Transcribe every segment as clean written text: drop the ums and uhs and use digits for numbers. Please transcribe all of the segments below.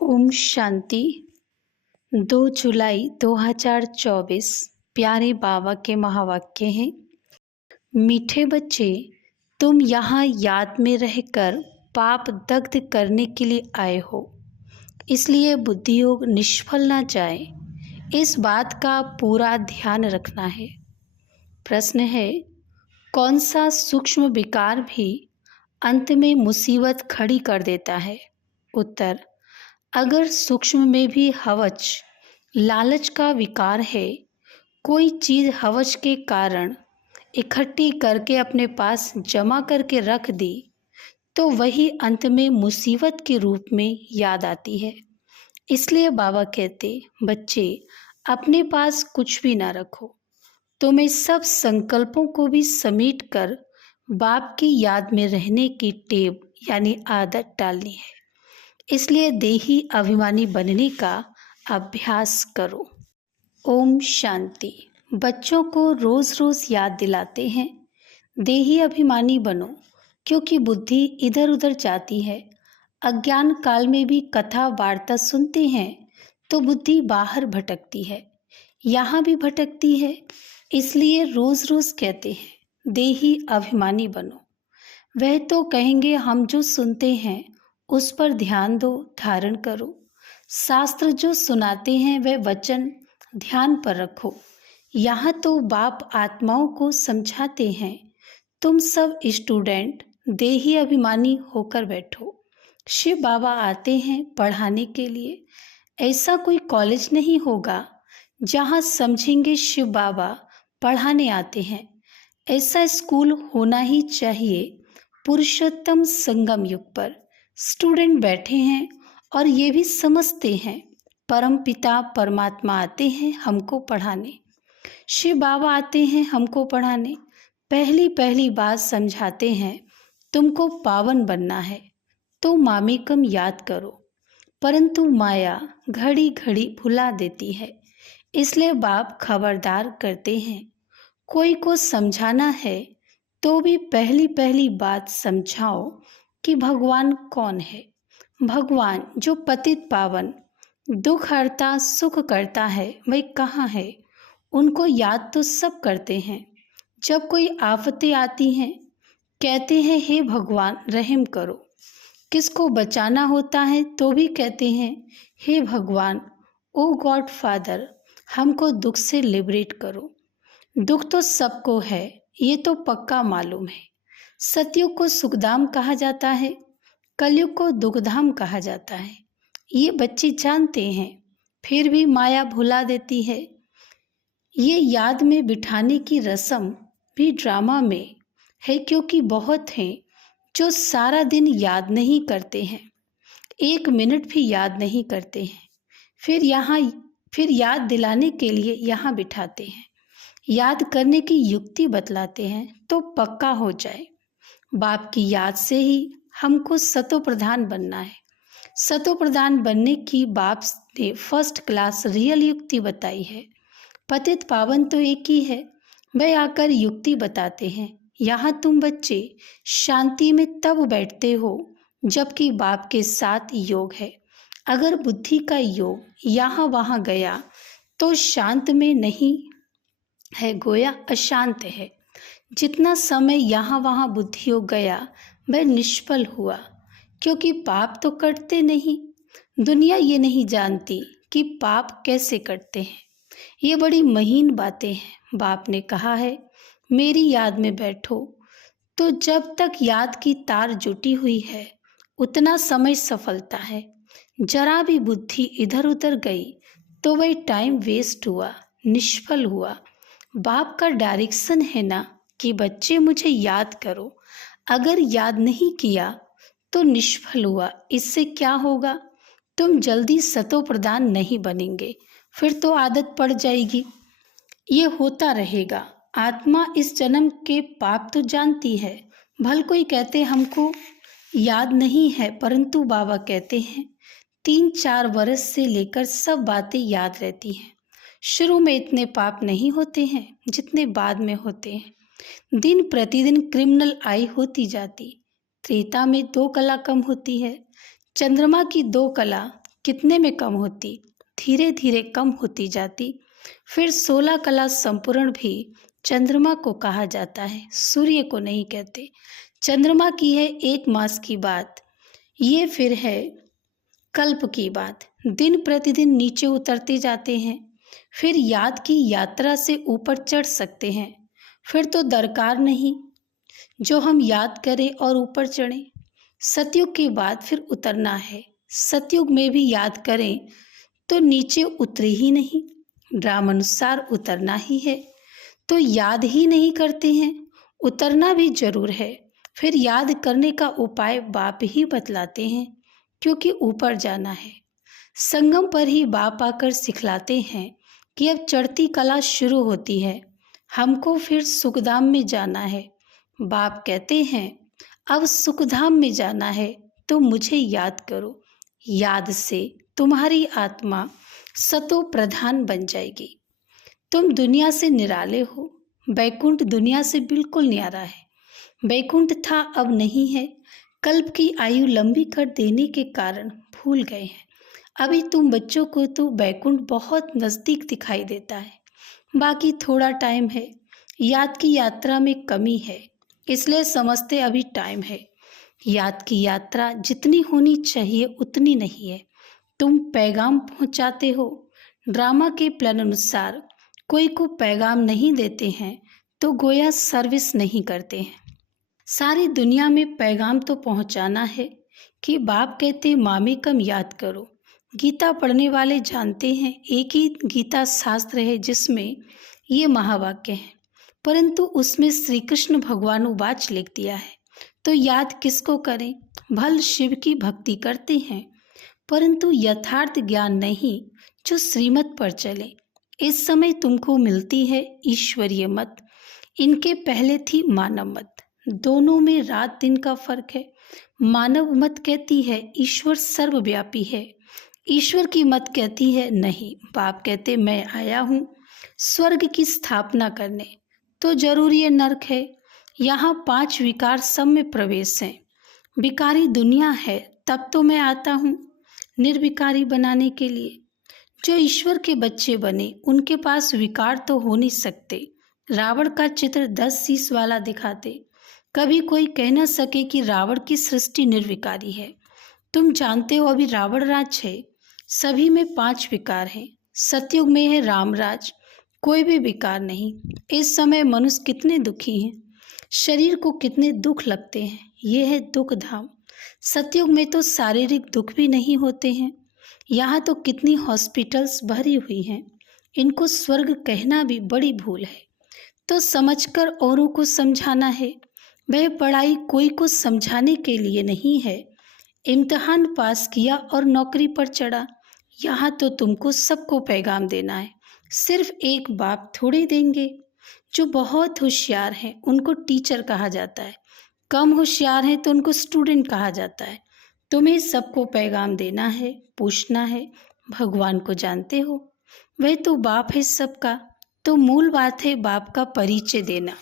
ओम शांति। 2 जुलाई 2024 प्यारे बाबा के महावाक्य हैं। मीठे बच्चे, तुम यहाँ याद में रहकर पाप दग्ध करने के लिए आए हो, इसलिए बुद्धि योग निष्फल ना जाए, इस बात का पूरा ध्यान रखना है। प्रश्न है, कौन सा सूक्ष्म विकार भी अंत में मुसीबत खड़ी कर देता है? उत्तर, अगर सूक्ष्म में भी हवच, लालच का विकार है, कोई चीज़ हवच के कारण इकट्ठी करके अपने पास जमा करके रख दी, तो वही अंत में मुसीबत के रूप में याद आती है। इसलिए बाबा कहते, बच्चे अपने पास कुछ भी ना रखो, तुम्हें सब संकल्पों को भी समेट कर बाप की याद में रहने की टेव यानी आदत डालनी है। इसलिए देही अभिमानी बनने का अभ्यास करो। ओम शांति। बच्चों को रोज रोज याद दिलाते हैं, देही अभिमानी बनो, क्योंकि बुद्धि इधर उधर जाती है। अज्ञान काल में भी कथा वार्ता सुनते हैं तो बुद्धि बाहर भटकती है, यहाँ भी भटकती है। इसलिए रोज रोज कहते हैं देही अभिमानी बनो। वह तो कहेंगे हम जो सुनते हैं उस पर ध्यान दो, धारण करो। शास्त्र जो सुनाते हैं वह वचन ध्यान पर रखो। यहाँ तो बाप आत्माओं को समझाते हैं, तुम सब स्टूडेंट देही अभिमानी होकर बैठो। शिव बाबा आते हैं पढ़ाने के लिए। ऐसा कोई कॉलेज नहीं होगा जहाँ समझेंगे शिव बाबा पढ़ाने आते हैं। ऐसा स्कूल होना ही चाहिए पुरुषोत्तम संगम युग पर। स्टूडेंट बैठे हैं और ये भी समझते हैं परम पिता परमात्मा आते हैं हमको पढ़ाने, शिव बाबा आते हैं हमको पढ़ाने। पहली पहली बात समझाते हैं तुमको पावन बनना है तो मामेकम याद करो, परंतु माया घड़ी घड़ी भुला देती है। इसलिए बाप खबरदार करते हैं, कोई को समझाना है तो भी पहली पहली बात समझाओ कि भगवान कौन है। भगवान जो पतित पावन दुख हरता सुख करता है वह कहाँ है? उनको याद तो सब करते हैं। जब कोई आफतें आती हैं कहते हैं हे भगवान रहम करो। किसको बचाना होता है तो भी कहते हैं हे भगवान ओ गॉड फादर हमको दुख से लिबरेट करो। दुख तो सबको है, ये तो पक्का मालूम है। सतयुग को सुखधाम कहा जाता है, कलयुग को दुखधाम कहा जाता है। ये बच्चे जानते हैं, फिर भी माया भुला देती है। ये याद में बिठाने की रस्म भी ड्रामा में है, क्योंकि बहुत हैं जो सारा दिन याद नहीं करते हैं, 1 मिनट भी याद नहीं करते हैं। फिर याद दिलाने के लिए यहाँ बिठाते हैं, याद करने की युक्ति बतलाते हैं तो पक्का हो जाए। बाप की याद से ही हमको सतो प्रधान बनना है। सतो प्रधान बनने की बाप ने फर्स्ट क्लास रियल युक्ति बताई है। पतित पावन तो एक ही है, वह आकर युक्ति बताते हैं। यहाँ तुम बच्चे शांति में तब बैठते हो जबकि बाप के साथ योग है। अगर बुद्धि का योग यहाँ वहाँ गया तो शांत में नहीं है, गोया अशांत है। जितना समय यहाँ वहाँ बुद्धि योग गया वह निष्फल हुआ, क्योंकि पाप तो कटते नहीं। दुनिया ये नहीं जानती कि पाप कैसे कटते हैं। ये बड़ी महीन बातें हैं। बाप ने कहा है मेरी याद में बैठो, तो जब तक याद की तार जुटी हुई है उतना समय सफलता है। जरा भी बुद्धि इधर उधर गई तो वह टाइम वेस्ट हुआ, निष्फल हुआ। बाप का डायरेक्शन है ना कि बच्चे मुझे याद करो। अगर याद नहीं किया तो निष्फल हुआ। इससे क्या होगा? तुम जल्दी सतो प्रधान नहीं बनेंगे, फिर तो आदत पड़ जाएगी। ये होता रहेगा। आत्मा इस जन्म के पाप तो जानती है। भल कोई कहते हमको याद नहीं है, परंतु बाबा कहते हैं 3-4 वर्ष से लेकर सब बातें याद रहती हैं। शुरू में इतने पाप नहीं होते हैं जितने बाद में होते हैं। दिन प्रतिदिन क्रिमिनल आई होती जाती। त्रेता में 2 कला कम होती है। चंद्रमा की 2 कला कितने में कम होती, धीरे धीरे कम होती जाती। फिर 16 कला संपूर्ण भी चंद्रमा को कहा जाता है, सूर्य को नहीं कहते। चंद्रमा की है 1 मास की बात, ये फिर है कल्प की बात। दिन प्रतिदिन नीचे उतरते जाते हैं, फिर याद की यात्रा से ऊपर चढ़ सकते हैं। फिर तो दरकार नहीं जो हम याद करें और ऊपर चढ़ें। सतयुग के बाद फिर उतरना है, सतयुग में भी याद करें तो नीचे उतरे ही नहीं, ड्रामानुसार उतरना ही है। तो याद ही नहीं करते हैं, उतरना भी जरूर है। फिर याद करने का उपाय बाप ही बतलाते हैं, क्योंकि ऊपर जाना है। संगम पर ही बाप आकर सिखलाते हैं कि अब चढ़ती कला शुरू होती है, हमको फिर सुखधाम में जाना है। बाप कहते हैं अब सुखधाम में जाना है तो मुझे याद करो, याद से तुम्हारी आत्मा सतो प्रधान बन जाएगी। तुम दुनिया से निराले हो, बैकुंठ दुनिया से बिल्कुल न्यारा है। बैकुंठ था अब नहीं है, कल्प की आयु लंबी कर देने के कारण भूल गए हैं। अभी तुम बच्चों को तो बैकुंठ बहुत नज़दीक दिखाई देता है, बाकी थोड़ा टाइम है, याद की यात्रा में कमी है, इसलिए समझते अभी टाइम है। याद की यात्रा जितनी होनी चाहिए उतनी नहीं है। तुम पैगाम पहुंचाते हो, ड्रामा के प्लान अनुसार कोई को पैगाम नहीं देते हैं तो गोया सर्विस नहीं करते हैं। सारी दुनिया में पैगाम तो पहुंचाना है कि बाप कहते मामी कम याद करो। गीता पढ़ने वाले जानते हैं एक ही गीता शास्त्र है जिसमें ये महावाक्य हैं, परंतु उसमें श्री कृष्ण भगवान वाच लिख दिया है, तो याद किसको करें। भल शिव की भक्ति करते हैं, परंतु यथार्थ ज्ञान नहीं जो श्रीमत पर चले। इस समय तुमको मिलती है ईश्वरीय मत, इनके पहले थी मानव मत। दोनों में रात दिन का फर्क है। मानव मत कहती है ईश्वर सर्वव्यापी है, ईश्वर की मत कहती है नहीं। बाप कहते मैं आया हूँ स्वर्ग की स्थापना करने, तो जरूर ये नरक है। यहाँ 5 विकार सब में प्रवेश है। विकारी दुनिया है तब तो मैं आता हूँ निर्विकारी बनाने के लिए। जो ईश्वर के बच्चे बने उनके पास विकार तो हो नहीं सकते। रावण का चित्र 10 शीश वाला दिखाते, कभी कोई कह न सके कि रावण की सृष्टि निर्विकारी है। तुम जानते हो अभी रावण राज है, सभी में 5 विकार हैं। सतयुग में है रामराज, कोई भी विकार नहीं। इस समय मनुष्य कितने दुखी हैं, शरीर को कितने दुख लगते हैं, ये है दुख धाम। सतयुग में तो शारीरिक दुख भी नहीं होते हैं। यहाँ तो कितनी हॉस्पिटल्स भरी हुई हैं, इनको स्वर्ग कहना भी बड़ी भूल है। तो समझकर औरों को समझाना है। वह पढ़ाई कोई को समझाने के लिए नहीं है। इम्तिहान पास किया और नौकरी पर चढ़ा, यहाँ तो तुमको सबको पैगाम देना है। सिर्फ एक बाप थोड़े देंगे। जो बहुत होशियार हैं उनको टीचर कहा जाता है, कम होशियार हैं तो उनको स्टूडेंट कहा जाता है। तुम्हें सबको पैगाम देना है, पूछना है। भगवान को जानते हो, वह तो बाप है सबका। तो मूल बात है बाप का परिचय देना,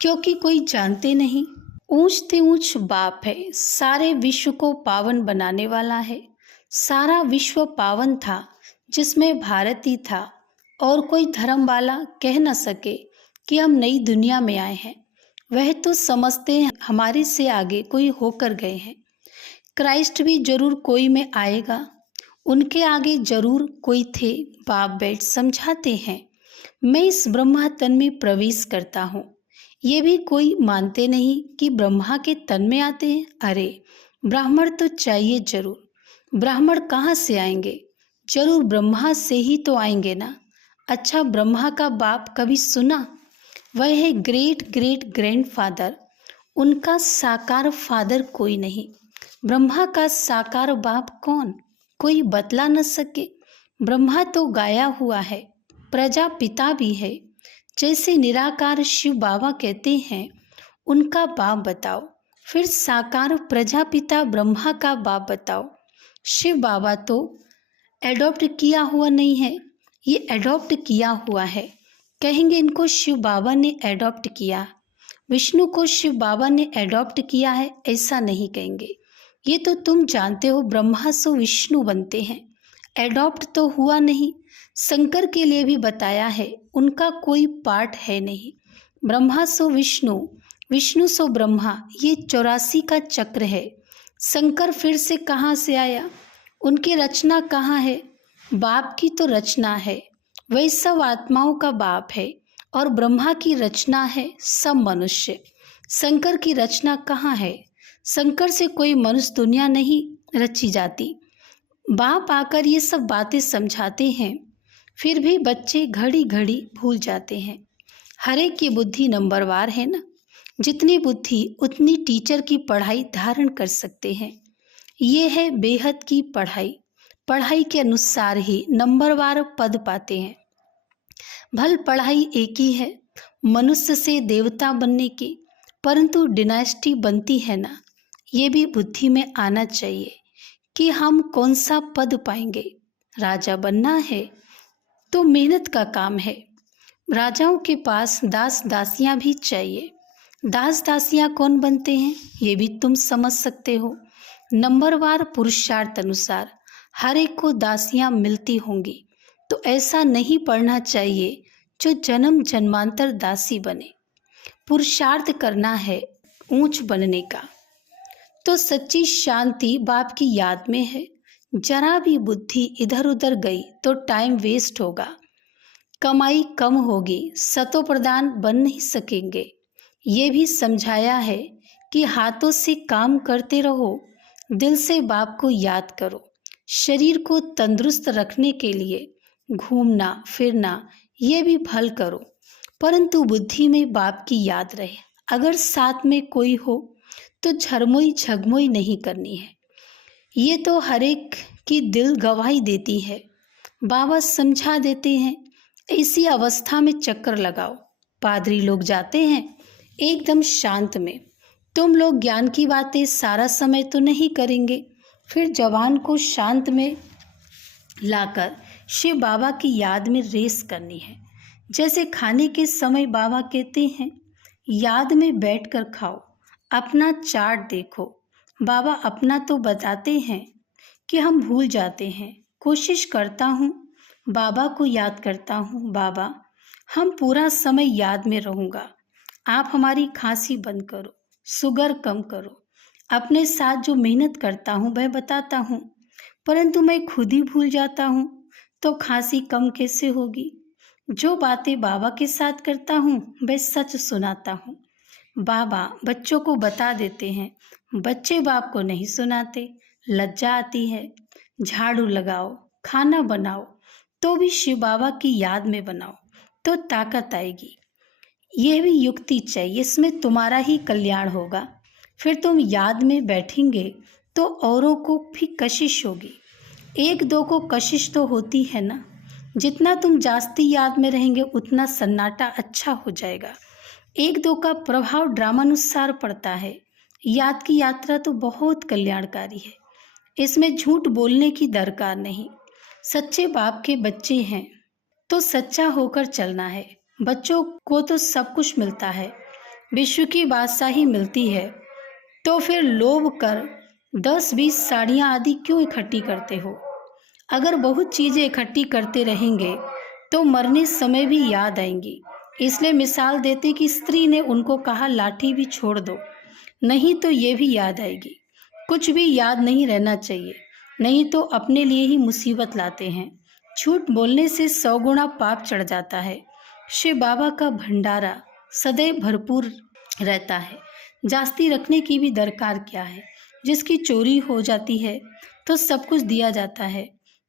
क्योंकि कोई जानते नहीं। ऊंचते ऊंच बाप है, सारे विश्व को पावन बनाने वाला है। सारा विश्व पावन था जिसमें भारत ही था, और कोई धर्म वाला कह न सके कि हम नई दुनिया में आए हैं। वह तो समझते हैं हमारे से आगे कोई होकर गए हैं। क्राइस्ट भी जरूर कोई में आएगा, उनके आगे जरूर कोई थे। बाप बैठ समझाते हैं मैं इस ब्रह्मा तन में प्रवेश करता हूँ। ये भी कोई मानते नहीं कि ब्रह्मा के तन में आते हैं। अरे ब्राह्मण तो चाहिए जरूर। ब्राह्मण कहाँ से आएंगे, जरूर ब्रह्मा से ही तो आएंगे ना। अच्छा ब्रह्मा का बाप कभी सुना? वह है ग्रेट ग्रेट ग्रैंडफादर, उनका साकार फादर कोई नहीं। ब्रह्मा का साकार बाप कौन, कोई बतला न सके। ब्रह्मा तो गाया हुआ है, प्रजापिता भी है। जैसे निराकार शिव बाबा कहते हैं उनका बाप बताओ, फिर साकार प्रजापिता ब्रह्मा का बाप बताओ। शिव बाबा तो एडॉप्ट किया हुआ नहीं है, ये एडॉप्ट किया हुआ है। कहेंगे इनको शिव बाबा ने एडॉप्ट किया, विष्णु को शिव बाबा ने एडॉप्ट किया है, ऐसा नहीं कहेंगे। ये तो तुम जानते हो, ब्रह्मा सो विष्णु बनते हैं, एडॉप्ट तो हुआ नहीं। शंकर के लिए भी बताया है, उनका कोई पार्ट है नहीं। ब्रह्मा सो विष्णु, विष्णु सो ब्रह्मा, ये 84 का चक्र है। शंकर फिर से कहाँ से आया? उनकी रचना कहाँ है? बाप की तो रचना है, वही सब आत्माओं का बाप है, और ब्रह्मा की रचना है सब मनुष्य। शंकर की रचना कहाँ है? शंकर से कोई मनुष्य दुनिया नहीं रची जाती। बाप आकर ये सब बातें समझाते हैं, फिर भी बच्चे घड़ी घड़ी भूल जाते हैं। हर एक की बुद्धि नंबरवार है ना, जितनी बुद्धि उतनी टीचर की पढ़ाई धारण कर सकते हैं। ये है बेहद की पढ़ाई, पढ़ाई के अनुसार ही नंबरवार पद पाते हैं। भल पढ़ाई एक ही है, मनुष्य से देवता बनने की, परंतु डिनास्टी बनती है ना, ये भी बुद्धि में आना चाहिए कि हम कौन सा पद पाएंगे। राजा बनना है तो मेहनत का काम है। राजाओं के पास दास दासियां भी चाहिए। दास दासियां कौन बनते हैं ये भी तुम समझ सकते हो। नंबरवार पुरुषार्थ अनुसार हर एक को दासियां मिलती होंगी, तो ऐसा नहीं पढ़ना चाहिए जो जन्म जन्मांतर दासी बने। पुरुषार्थ करना है ऊंच बनने का। तो सच्ची शांति बाप की याद में है। जरा भी बुद्धि इधर उधर गई तो टाइम वेस्ट होगा, कमाई कम होगी, सतो प्रदान बन नहीं सकेंगे। ये भी समझाया है कि हाथों से काम करते रहो, दिल से बाप को याद करो। शरीर को तंदुरुस्त रखने के लिए घूमना फिरना ये भी भल करो, परंतु बुद्धि में बाप की याद रहे। अगर साथ में कोई हो तो झरमोई झगमोई नहीं करनी है। ये तो हर एक की दिल गवाही देती है। बाबा समझा देते हैं, इसी अवस्था में चक्कर लगाओ। पादरी लोग जाते हैं एकदम शांत में। तुम लोग ज्ञान की बातें सारा समय तो नहीं करेंगे, फिर जवान को शांत में लाकर शिव बाबा की याद में रेस करनी है। जैसे खाने के समय बाबा कहते हैं, याद में बैठकर खाओ, अपना चार्ट देखो। बाबा अपना तो बताते हैं कि हम भूल जाते हैं। कोशिश करता हूँ, बाबा को याद करता हूँ, बाबा हम पूरा समय याद में रहूँगा। आप हमारी खांसी बंद करो, शुगर कम करो। अपने साथ जो मेहनत करता हूँ वह बताता हूँ, परंतु मैं खुद ही भूल जाता हूँ, तो खांसी कम कैसे होगी। जो बातें बाबा के साथ करता हूँ वह सच सुनाता हूँ। बाबा बच्चों को बता देते हैं, बच्चे बाप को नहीं सुनाते, लज्जा आती है। झाड़ू लगाओ, खाना बनाओ, तो भी शिव बाबा की याद में बनाओ, तो ताकत आएगी। यह भी युक्ति चाहिए, इसमें तुम्हारा ही कल्याण होगा। फिर तुम याद में बैठेंगे तो औरों को भी कशिश होगी। एक दो को कशिश तो होती है ना। जितना तुम जास्ती याद में रहेंगे उतना सन्नाटा अच्छा हो जाएगा। एक दो का प्रभाव ड्रामानुसार पड़ता है। याद की यात्रा तो बहुत कल्याणकारी है, इसमें झूठ बोलने की दरकार नहीं। सच्चे बाप के बच्चे हैं तो सच्चा होकर चलना है। बच्चों को तो सब कुछ मिलता है, विश्व की बादशाही मिलती है, तो फिर लोभ कर 10-20 साड़ियाँ आदि क्यों इकट्ठी करते हो। अगर बहुत चीज़ें इकट्ठी करते रहेंगे तो मरने समय भी याद आएंगी। इसलिए मिसाल देते कि स्त्री ने उनको कहा लाठी भी छोड़ दो, नहीं तो ये भी याद आएगी। कुछ भी याद नहीं रहना चाहिए, नहीं तो अपने लिए ही मुसीबत लाते हैं। झूठ बोलने से 100 गुना पाप चढ़ जाता है। शिव बाबा का भंडारा सदैव भरपूर रहता है, जास्ती रखने की भी दरकार क्या है। जिसकी चोरी हो जाती है तो सब कुछ दिया जाता है।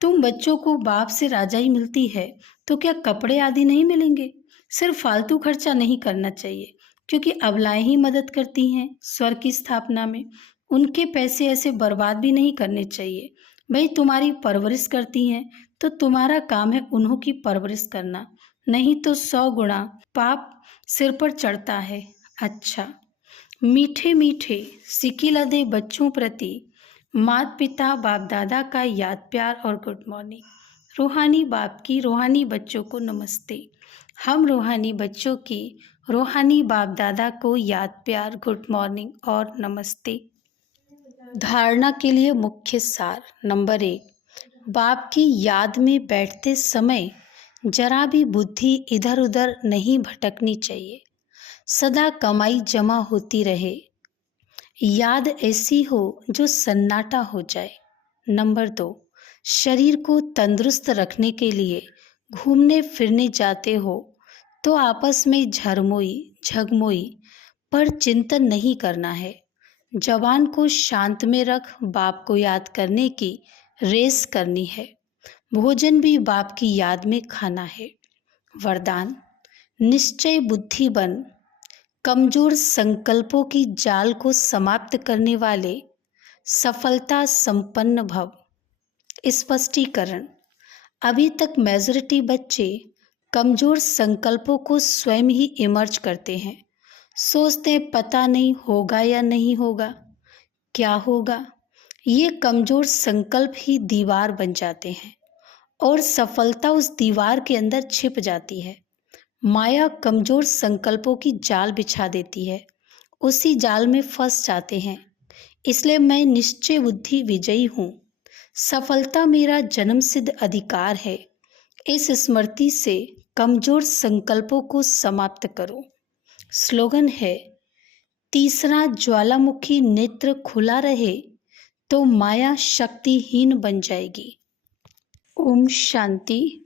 तुम बच्चों को बाप से राजाई मिलती है तो क्या कपड़े आदि नहीं मिलेंगे। सिर्फ फालतू खर्चा नहीं करना चाहिए, क्योंकि अबलाएं ही मदद करती हैं स्वर्ग की स्थापना में। उनके पैसे ऐसे बर्बाद भी नहीं करने चाहिए। भाई तुम्हारी परवरिश करती हैं तो तुम्हारा काम है उन्हों की परवरिश करना, नहीं तो 100 गुना पाप सिर पर चढ़ता है। अच्छा, मीठे मीठे सिकी लदे बच्चों प्रति माता पिता बाप दादा का याद प्यार और गुड मॉर्निंग। रूहानी बाप की रूहानी बच्चों को नमस्ते। हम रूहानी बच्चों की रूहानी बाप दादा को याद प्यार गुड मॉर्निंग और नमस्ते। धारणा के लिए मुख्य सार। नंबर 1, बाप की याद में बैठते समय जरा भी बुद्धि इधर उधर नहीं भटकनी चाहिए। सदा कमाई जमा होती रहे। याद ऐसी हो जो सन्नाटा हो जाए। नंबर 2, शरीर को तंदुरुस्त रखने के लिए घूमने फिरने जाते हो तो आपस में झरमोई झगमोई पर चिंतन नहीं करना है। जवान को शांत में रख बाप को याद करने की रेस करनी है। भोजन भी बाप की याद में खाना है। वरदान, निश्चय बुद्धि बन, कमजोर संकल्पों की जाल को समाप्त करने वाले सफलता संपन्न भव। स्पष्टीकरण, अभी तक मेजॉरिटी बच्चे कमजोर संकल्पों को स्वयं ही इमर्ज करते हैं। सोचते हैं पता नहीं होगा या नहीं होगा, क्या होगा। ये कमजोर संकल्प ही दीवार बन जाते हैं और सफलता उस दीवार के अंदर छिप जाती है। माया कमजोर संकल्पों की जाल बिछा देती है, उसी जाल में फंस जाते हैं। इसलिए मैं निश्चय बुद्धि विजयी हूँ। सफलता मेरा जन्मसिद्ध अधिकार है। इस स्मृति से कमजोर संकल्पों को समाप्त करो। स्लोगन है, तीसरा ज्वालामुखी नेत्र खुला रहे तो माया शक्तिहीन बन जाएगी। ओम शांति।